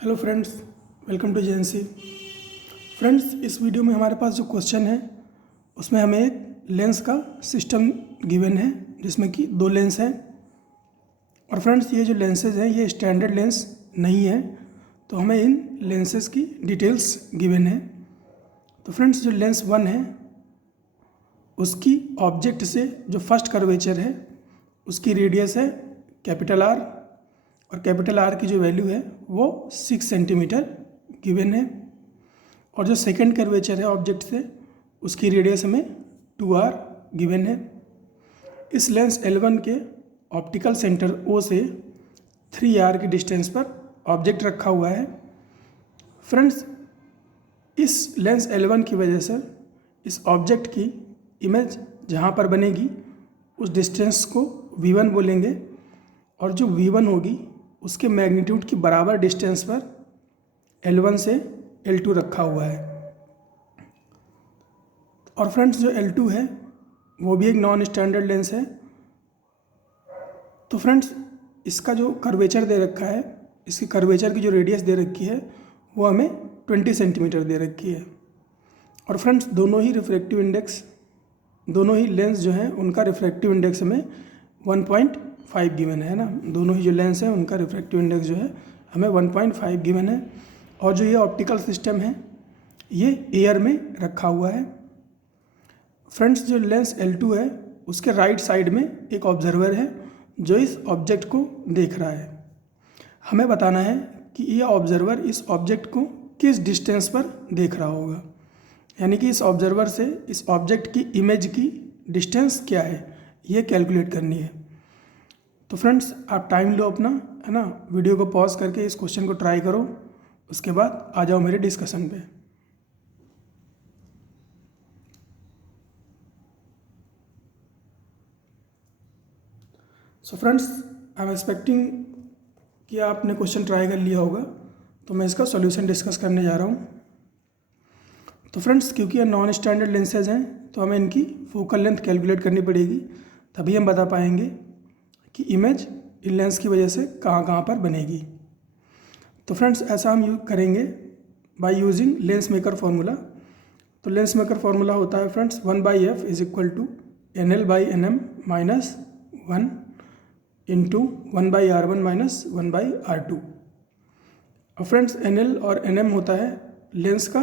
Hello friends, welcome to JNC. Friends, इस video में हमारे पास जो क्वेश्चन है उसमें हमें एक लेंस का सिस्टम गिवन है जिसमें कि दो लेंस हैं। और फ्रेंड्स, ये जो लेंसेज हैं ये स्टैंडर्ड लेंस नहीं है, तो हमें इन लेंसेज की डिटेल्स गिवन है। तो फ्रेंड्स, जो लेंस 1 है उसकी ऑब्जेक्ट से जो फर्स्ट कर्वेचर है उसकी रेडियस है कैपिटल आर, और कैपिटल आर की जो वैल्यू है वो 6 सेंटीमीटर गिवन है। और जो सेकंड कर्वेचर है ऑब्जेक्ट से उसकी रेडियस हमें 2r गिवन है। इस लेंस L1 के ऑप्टिकल सेंटर O से 3r की डिस्टेंस पर ऑब्जेक्ट रखा हुआ है। फ्रेंड्स, इस लेंस L1 की वजह से इस ऑब्जेक्ट की इमेज जहाँ पर बनेगी उस डिस्टेंस को V1 बोलेंगे, और जो V1 होगी उसके मैग्नीट्यूड की बराबर डिस्टेंस पर L1 से L2 रखा हुआ है। और फ्रेंड्स, जो L2 है वो भी एक नॉन स्टैंडर्ड लेंस है। तो फ्रेंड्स, इसका जो कर्वेचर दे रखा है, इसकी कर्वेचर की जो रेडियस दे रखी है वो हमें 20 सेंटीमीटर दे रखी है। और फ्रेंड्स, दोनों ही लेंस जो हैं उनका रिफ्रैक्टिव इंडेक्स हमें 1.5 गिवन है ना। दोनों ही जो लेंस हैं उनका रिफ्रैक्टिव इंडेक्स जो है हमें 1.5 गिवन है। और जो ये ऑप्टिकल सिस्टम है ये एयर में रखा हुआ है। फ्रेंड्स, जो लेंस L2 है उसके राइट साइड में एक ऑब्जर्वर है जो इस ऑब्जेक्ट को देख रहा है। हमें बताना है कि ये ऑब्जर्वर इस ऑब्जेक्ट को किस डिस्टेंस पर देख रहा होगा, यानी कि इस ऑब्जर्वर से इस ऑब्जेक्ट की इमेज की डिस्टेंस क्या है ये कैलकुलेट करनी है। तो फ्रेंड्स, आप टाइम लो अपना, है ना, वीडियो को पॉज करके इस क्वेश्चन को ट्राई करो, उसके बाद आ जाओ मेरे डिस्कशन पे। So friends, I am expecting कि आपने क्वेश्चन ट्राई कर लिया होगा, तो मैं इसका सॉल्यूशन डिस्कस करने जा रहा हूँ। तो फ्रेंड्स, क्योंकि ये नॉन स्टैंडर्ड लेंसेज हैं तो हमें इनकी फोकल लेंथ कैलकुलेट करनी पड़ेगी, तभी हम बता पाएंगे कि इमेज इन लेंस की वजह से कहाँ कहाँ पर बनेगी। तो फ्रेंड्स, ऐसा हम करेंगे by using lens maker formula. तो लेंस मेकर फार्मूला होता है friends 1/f is equal to NL/NM minus 1 into 1/R1 minus 1/R2। और फ्रेंड्स, NL और NM होता है लेंस का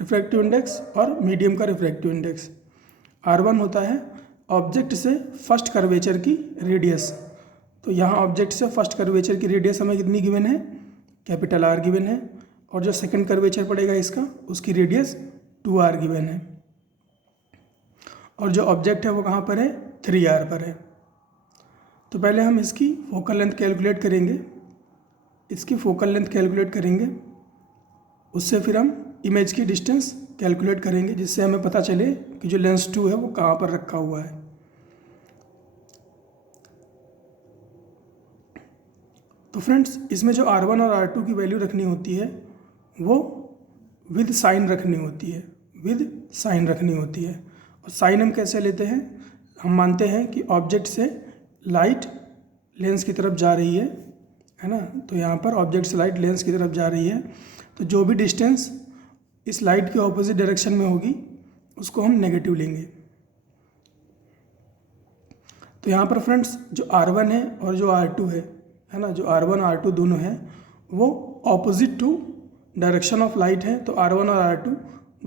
रिफ्रैक्टिव इंडेक्स और मीडियम का रिफ्रैक्टिव इंडेक्स। R1 होता है ऑब्जेक्ट से फर्स्ट कर्वेचर की रेडियस। तो यहाँ ऑब्जेक्ट से फर्स्ट कर्वेचर की रेडियस हमें कितनी गिवन है, कैपिटल R गिवन है। और जो सेकंड कर्वेचर पड़ेगा इसका उसकी रेडियस 2r गिवन है। और जो ऑब्जेक्ट है वो कहाँ पर है, 3r पर है। तो पहले हम इसकी फोकल लेंथ कैलकुलेट करेंगे, उससे फिर हम इमेज की डिस्टेंस कैलकुलेट करेंगे, जिससे हमें पता चले कि जो लेंस 2 है वो कहाँ पर रखा हुआ है। तो फ्रेंड्स, इसमें जो R1 और R2 की वैल्यू रखनी होती है वो विद साइन रखनी होती है। और साइन हम कैसे लेते हैं, हम मानते हैं कि ऑब्जेक्ट से लाइट लेंस की तरफ जा रही है ना। तो यहाँ पर ऑब्जेक्ट से लाइट लेंस की तरफ जा रही है, तो जो भी डिस्टेंस इस लाइट के ऑपोजिट डायरेक्शन में होगी उसको हम नेगेटिव लेंगे। तो यहाँ पर फ्रेंड्स, जो R1 है और जो R2 है ना, जो R1 R2 दोनों हैं वो opposite to direction of light है। तो R1 और R2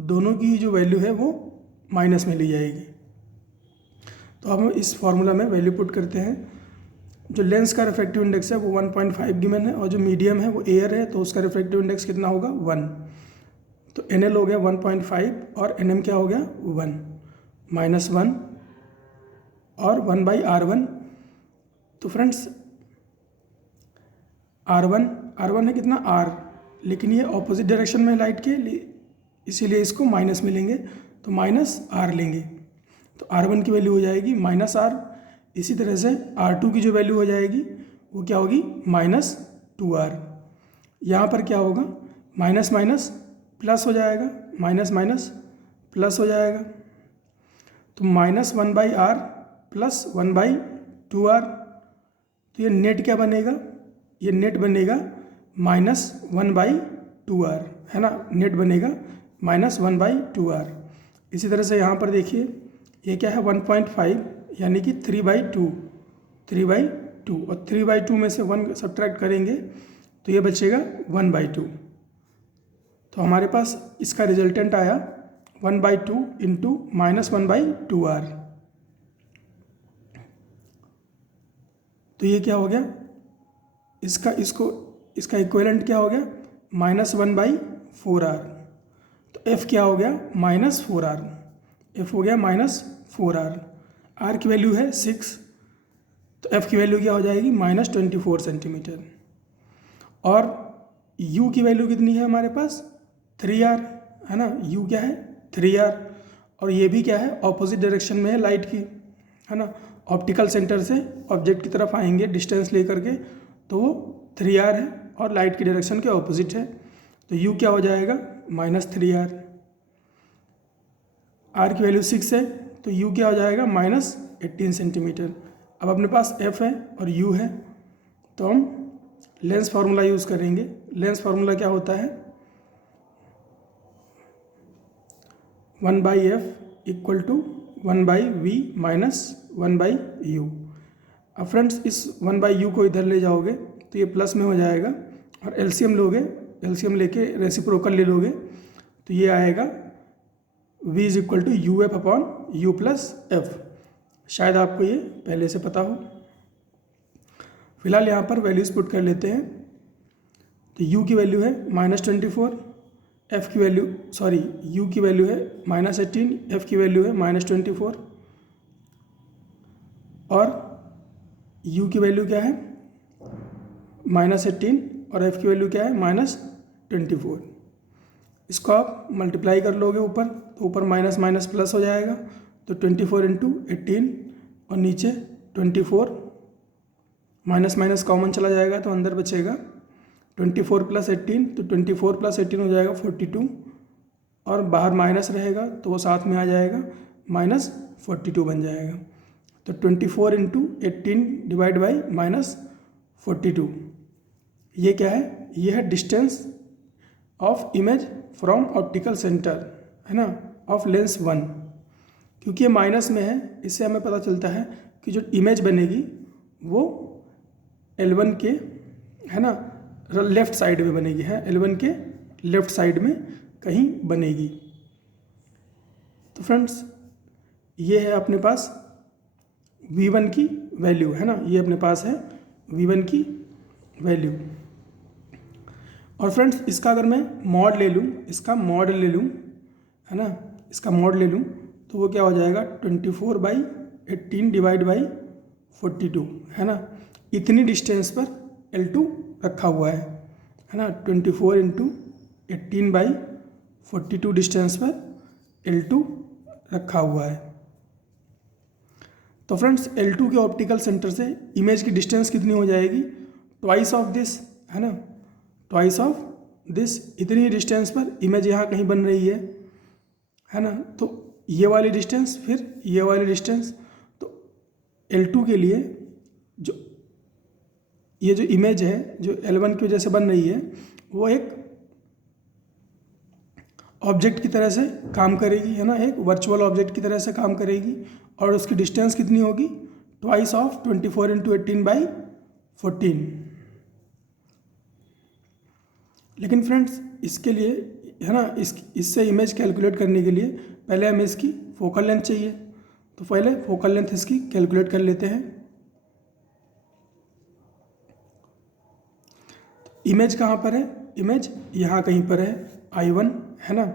दोनों की जो वैल्यू है वो माइनस में ली जाएगी। तो अब हम इस फॉर्मूला में वैल्यू पुट करते हैं। जो लेंस का रिफ्रैक्टिव इंडेक्स है वो 1.5 गिवन है, और जो मीडियम है वो एयर है, तो उसका रिफ्रैक्टिव इंडेक्स कितना होगा, 1। तो NL हो गया 1.5 और NM क्या हो गया, 1 माइनस 1 और 1/R1। तो फ्रेंड्स, R1 है कितना, R, लेकिन ये ऑपोजिट डायरेक्शन में लाइट के लिए, इसीलिए इसको माइनस में लेंगे, तो माइनस R लेंगे। तो R1 की वैल्यू हो जाएगी माइनस R। इसी तरह से R2 की जो वैल्यू हो जाएगी वो क्या होगी, माइनस 2R। यहाँ पर क्या होगा, माइनस माइनस प्लस हो जाएगा, माइनस माइनस प्लस हो जाएगा। तो माइनस 1/R प्लस 1/2R। तो ये नेट क्या बनेगा, ये नेट बनेगा -1/2r, है ना, नेट बनेगा -1/2r। इसी तरह से यहाँ पर देखिए ये क्या है 1.5 यानी कि 3/2 और 3/2 में से 1 सब्ट्रैक्ट करेंगे तो ये बचेगा 1/2। तो हमारे पास इसका रिजल्टेंट आया 1/2 इंटू -1/2r। तो ये क्या हो गया, इसका इक्विवेलेंट क्या हो गया -1/4r। तो f क्या हो गया -4r, f हो गया -4r। r की वैल्यू है 6, तो f की वैल्यू क्या हो जाएगी -24 सेंटीमीटर। और u की वैल्यू कितनी है हमारे पास 3r, है ना, u क्या है 3r। और ये भी क्या है ऑपोजिट डायरेक्शन में है लाइट की, है ना, ऑप्टिकल सेंटर से ऑब्जेक्ट की तरफ आएंगे डिस्टेंस लेकर के, तो वो 3r है और लाइट की डायरेक्शन के ऑपोजिट है। तो u क्या हो जाएगा -3r। r की वैल्यू 6 है तो u क्या हो जाएगा -18 सेंटीमीटर। अब अपने पास f है और u है, तो हम लेंस फार्मूला यूज़ करेंगे। लेंस फार्मूला क्या होता है 1/f equal to 1/v minus 1/u। अब फ्रेंड्स इस 1/u को इधर ले जाओगे तो ये प्लस में हो जाएगा, और एलसीएम लोगे, एलसीएम लेके रेसिप्रोकल ले लोगे तो ये आएगा v is equal to uf upon u plus f। शायद आपको ये पहले से पता हो। फिलहाल यहाँ पर वैल्यूज़ पुट कर लेते हैं। तो u की वैल्यू है -24, f की वैल्यू u की वैल्यू है -18, f की वैल्यू है -24, और u की वैल्यू क्या है -18 और f की वैल्यू क्या है -24। इसको आप मल्टीप्लाई कर लोगे ऊपर, तो ऊपर माइनस माइनस प्लस हो जाएगा, तो 24 इंटू 18 और नीचे 24, माइनस माइनस कॉमन चला जाएगा तो अंदर बचेगा 24 प्लस 18, तो 24 प्लस 18 हो जाएगा 42, और बाहर माइनस रहेगा तो वो साथ में आ जाएगा -42 बन जाएगा। तो 24 इंटू 18 डिवाइड बाई -42, ये क्या है, ये है distance of image from optical centre, है ना, ऑफ लेंस 1। क्योंकि ये माइनस में है, इससे हमें पता चलता है कि जो इमेज बनेगी वो L1 के, है ना, लेफ़्ट साइड में बनेगी, है L1 के लेफ़्ट साइड में कहीं बनेगी। तो फ्रेंड्स ये है अपने पास V1 की वैल्यू, है ना, ये अपने पास है V1 की वैल्यू। और फ्रेंड्स इसका अगर मैं मॉड ले लूँ, इसका मॉड ले लूँ, है ना, इसका मॉड ले लूँ तो वो क्या हो जाएगा 24/18 डिवाइड बाई 42, है ना। इतनी डिस्टेंस पर L2 रखा हुआ है ना, 24 इंटू 18/42 डिस्टेंस पर L2 रखा हुआ है। तो फ्रेंड्स L2 के ऑप्टिकल सेंटर से इमेज की डिस्टेंस कितनी हो जाएगी, ट्वाइस ऑफ दिस, है ना, ट्वाइस ऑफ दिस। इतनी डिस्टेंस पर इमेज यहाँ कहीं बन रही है ना, तो ये वाली डिस्टेंस फिर ये वाली डिस्टेंस। तो L2 के लिए जो ये जो इमेज है जो L1 की वजह से बन रही है वो एक ऑब्जेक्ट की तरह से काम करेगी, है ना, एक वर्चुअल ऑब्जेक्ट की तरह से काम करेगी, और उसकी डिस्टेंस कितनी होगी ट्वाइस ऑफ 24 इंटू 18/14। लेकिन फ्रेंड्स इसके लिए, है ना, इससे इमेज कैलकुलेट करने के लिए पहले हमें इसकी फोकल लेंथ चाहिए। तो पहले फोकल लेंथ इसकी कैलकुलेट कर लेते हैं। इमेज कहाँ पर है, इमेज यहाँ कहीं पर है I1, है ना।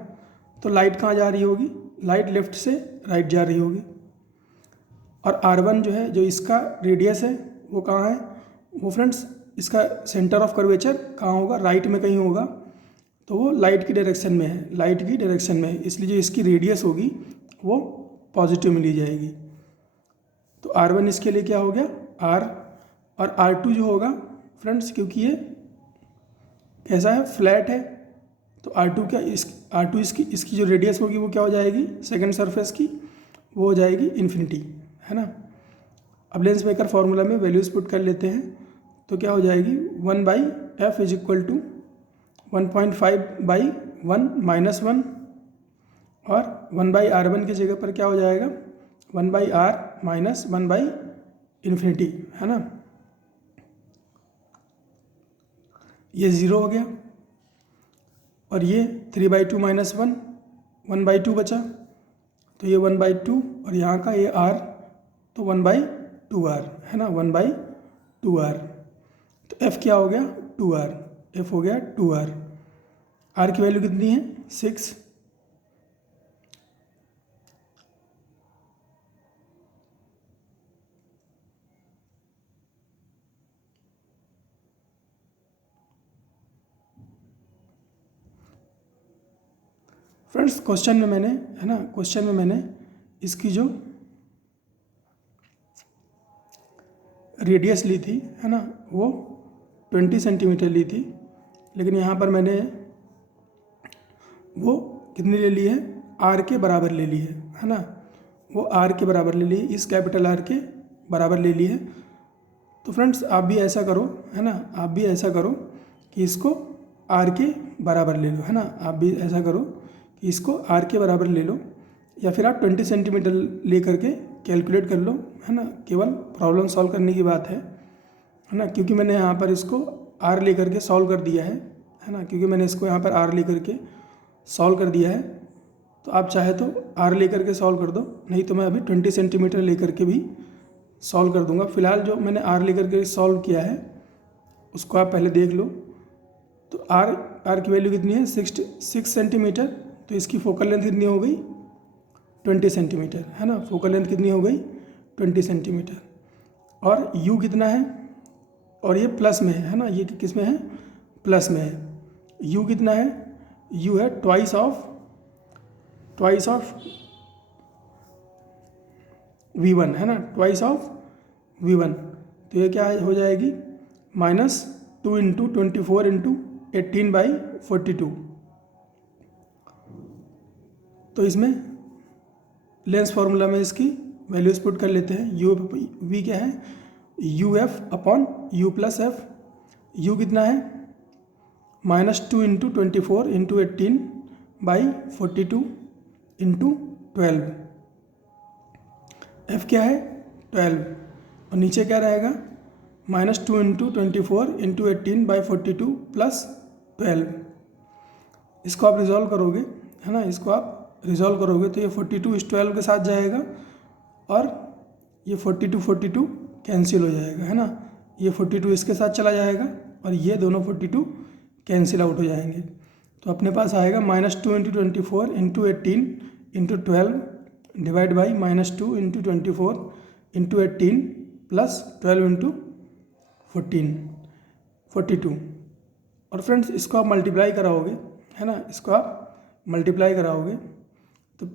तो लाइट कहाँ जा रही होगी, लाइट लेफ्ट से राइट जा रही होगी, और R1 जो है, जो इसका रेडियस है वो कहाँ है, वो फ्रेंड्स इसका सेंटर ऑफ कर्वेचर कहाँ होगा, राइट में कहीं होगा, तो वो लाइट की डायरेक्शन में है, लाइट की डायरेक्शन में है, इसलिए जो इसकी रेडियस होगी वो पॉजिटिव में ली जाएगी। तो R1 इसके लिए क्या हो गया R, और R2 जो होगा फ्रेंड्स, क्योंकि ये कैसा है, फ्लैट है, तो R2 क्या, R2 इसकी जो रेडियस होगी वो क्या हो जाएगी सेकंड सरफेस की, वो हो जाएगी इन्फिनिटी, है ना। अब लेंस मेकर फार्मूला में वैल्यूज़ पुट कर लेते हैं, तो क्या हो जाएगी 1/2 एफ इज इक्वल टू 1.5/1 - 1 और 1/r1 की जगह पर क्या हो जाएगा 1/r - 1/∞, है ना। ये 0 हो गया और ये 3/2 - 1 1/2 बचा, तो ये 1/2 और यहाँ का ये r तो 1/2r, है ना, 1/2r। तो f क्या हो गया 2r, f हो गया 2r। r की वैल्यू कितनी है 6। फ्रेंड्स क्वेश्चन में मैंने, है ना, क्वेश्चन में मैंने इसकी जो रेडियस ली थी, है ना, वो 20 सेंटीमीटर ली थी, लेकिन यहाँ पर मैंने वो कितनी ले ली है r के बराबर ले ली है ना, वो r के बराबर ले ली है, इस कैपिटल R के बराबर ले ली है। तो फ्रेंड्स आप भी ऐसा करो, है ना, आप भी ऐसा करो कि इसको r के बराबर ले लो, है ना, आप भी ऐसा करो कि इसको r के बराबर ले लो, या फिर आप 20 सेंटीमीटर ले करके कैलकुलेट कर लो, है ना, केवल प्रॉब्लम सॉल्व करने की बात है ना, क्योंकि मैंने यहाँ पर इसको r ले करके सॉल्व कर दिया है ना, क्योंकि मैंने इसको यहाँ पर r ले करके सॉल्व कर दिया है। तो आप चाहे तो r ले करके सॉल्व कर दो, नहीं तो मैं अभी 20 सेंटीमीटर ले करके भी सॉल्व कर दूंगा। फिलहाल जो मैंने r ले करके सॉल्व किया है उसको आप पहले देख लो। तो r की वैल्यू कितनी है 6 सेंटीमीटर, तो इसकी फोकल लेंथ कितनी हो गई 20 सेंटीमीटर, है ना, फोकल लेंथ कितनी हो गई 20 सेंटीमीटर। और u कितना है, और ये प्लस में है ना, ये किस में है प्लस में है। u कितना है, u है ट्वाइस ऑफ v1, है ना, ट्वाइस ऑफ v1। तो ये क्या हो जाएगी -2 × 24 × 18/42। तो इसमें लेंस फार्मूला में इसकी वैल्यूज पुट कर लेते हैं। यू वी क्या है UF/U + F। u कितना है -2 × 24 × 18/42 × 12। f क्या है 12, और नीचे क्या रहेगा -2 × 24 × 18/42 + 12। इसको आप रिजॉल्व करोगे, है ना, इसको आप रिजॉल्व करोगे तो ये 42 इस 12 के साथ जाएगा और ये 42 कैंसिल हो जाएगा, है ना, ये 42 इसके साथ चला जाएगा और ये दोनों 42 कैंसिल आउट हो जाएंगे। तो अपने पास आएगा -2 × 24 × 18 × 12 डिवाइड बाई -2 × 24 × 18 + 12 × 42। और फ्रेंड्स इसको आप मल्टीप्लाई कराओगे, है ना, इसको आप मल्टीप्लाई कराओगे तो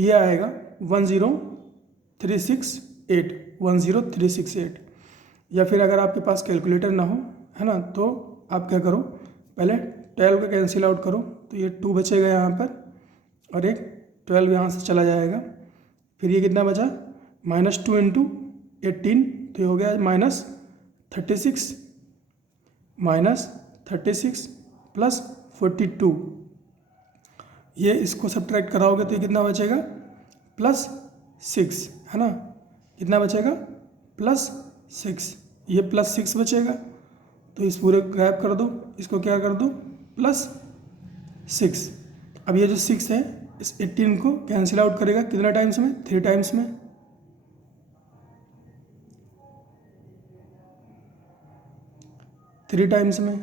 ये आएगा 10368। या फिर अगर आपके पास कैलकुलेटर ना हो, है ना, तो आप क्या करो पहले 12 का कैंसिल आउट करो, तो ये 2 बचेगा यहाँ पर और एक 12 यहाँ से चला जाएगा। फिर ये कितना बचा -2 × 18, तो ये हो गया -36 + 42। ये इसको सब्ट्रैक्ट कराओगे तो ये कितना बचेगा +6, है ना, कितना बचेगा +6, ये +6 बचेगा। तो इस पूरे को गायब कर दो, इसको क्या कर दो +6। अब ये जो 6 है इस 18 को कैंसिल आउट करेगा कितना टाइम्स में 3 टाइम्स में,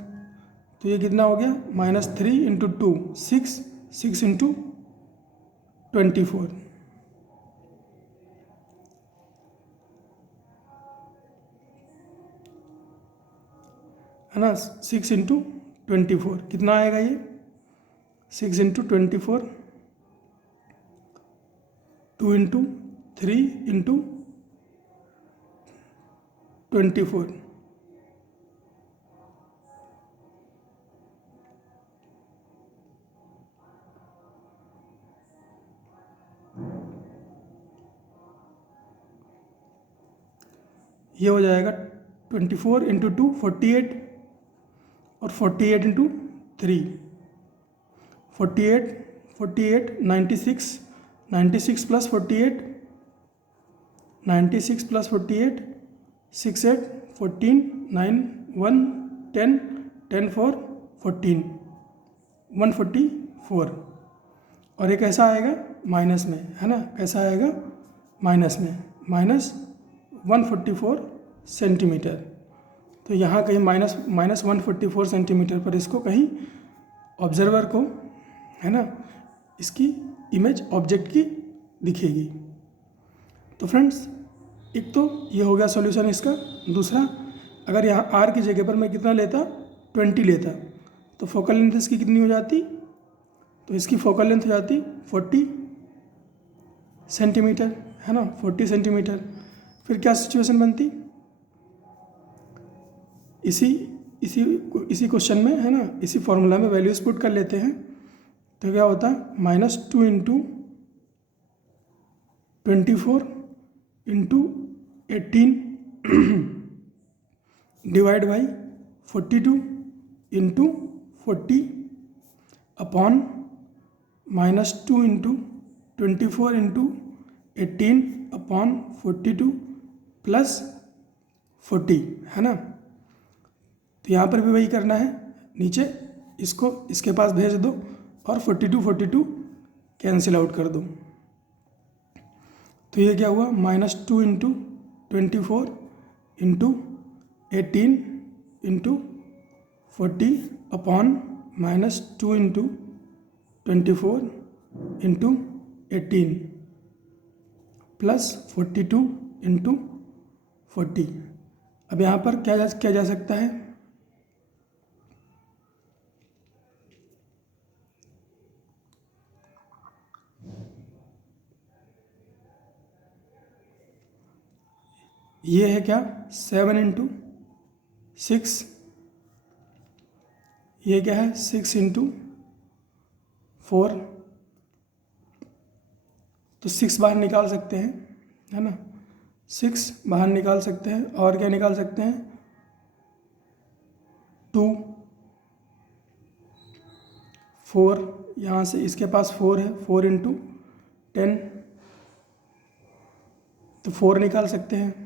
तो ये कितना हो गया -3 × 2 6 × 24, है ना, 6 × 24 कितना आएगा ये 6 × 24 2 × 3 × 24। ये हो जाएगा 24 × 2 48 और 48 इंटू 3, 48 96, 96 प्लस 48, 96 प्लस 48, 6 8 14, 9 1 10, 10 4 14, 144। और ये कैसा आएगा? माइनस में, है ना? कैसा आएगा? माइनस में, -144 सेंटीमीटर। तो यहाँ कहीं -144 सेंटीमीटर पर इसको कहीं ऑब्जर्वर को, है ना, इसकी इमेज ऑब्जेक्ट की दिखेगी। तो फ्रेंड्स, एक तो ये हो गया सॉल्यूशन इसका। दूसरा, अगर यहाँ आर की जगह पर मैं कितना लेता, 20 लेता, तो फोकल लेंथ इसकी कितनी हो जाती? तो इसकी फोकल लेंथ हो जाती 40 सेंटीमीटर, है ना, 40 सेंटीमीटर। फिर क्या सिचुएशन बनती? इसी क्वेश्चन में, है ना, इसी फॉर्मूला में वैल्यूज पुट कर लेते हैं। तो क्या होता है? -2 into 24 into 18 divide by 42 into 40 upon -2 into 24 into 18 upon 42 plus 40, है ना। तो यहाँ पर भी वही करना है, नीचे इसको इसके पास भेज दो और 42 कैंसिल आउट कर दो। तो ये क्या हुआ? -2 into 24 into 18 into 40 upon -2 into 24 into 18 plus 42 into 40। अब यहाँ पर क्या किया जा सकता है? ये है क्या? 7 इंटू 6। ये क्या है? 6 इंटू 4। तो 6 बाहर निकाल सकते हैं, है ना, 6 बाहर निकाल सकते हैं। और क्या निकाल सकते हैं? 2 4, यहाँ से इसके पास 4 है, 4 इंटू 10, तो 4 निकाल सकते हैं।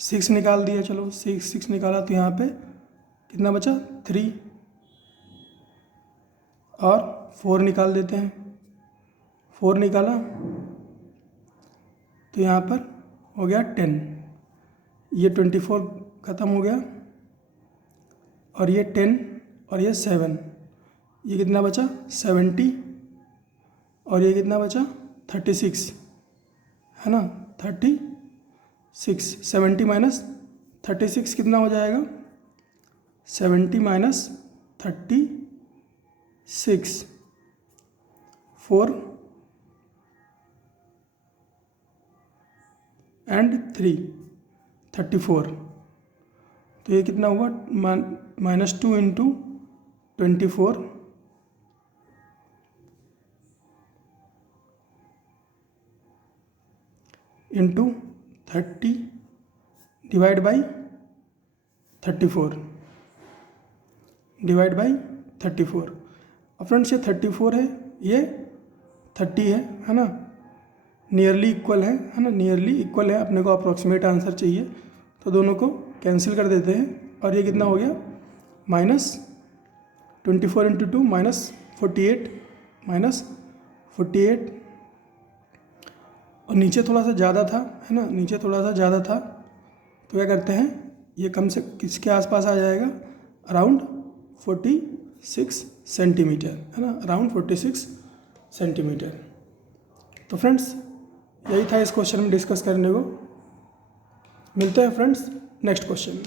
सिक्स निकाल दिया, चलो 6 निकाला, तो यहाँ पे कितना बचा? 3 और 4 निकाल देते हैं। 4 निकाला तो यहाँ पर हो गया 10। ये 24 ख़त्म हो गया और ये 10 और ये 7, ये कितना बचा? 70 और ये कितना बचा? 36, है ना, 36। 70 माइनस 36 कितना हो जाएगा? 70 माइनस 36, 4 एंड 3, 34। तो ये कितना हुआ? -2 into 24 into 30 divide by 34 divide by 34। अब फ्रेंड्स, ये 34 है, ये 30 है ना, नियरली इक्वल है ना, नियरली इक्वल है। अपने को अप्रॉक्सीमेट आंसर चाहिए, तो दोनों को कैंसिल कर देते हैं। और ये कितना हो गया? -24 इंटू 2 -48, -48। और नीचे थोड़ा सा ज़्यादा था, है ना, नीचे थोड़ा सा ज़्यादा था, तो क्या करते हैं, ये कम से किसके आसपास आ जाएगा? अराउंड 46 सेंटीमीटर, है ना, अराउंड 46 सेंटीमीटर। तो फ्रेंड्स, यही था इस क्वेश्चन में डिस्कस करने को। मिलते हैं फ्रेंड्स नेक्स्ट क्वेश्चन में।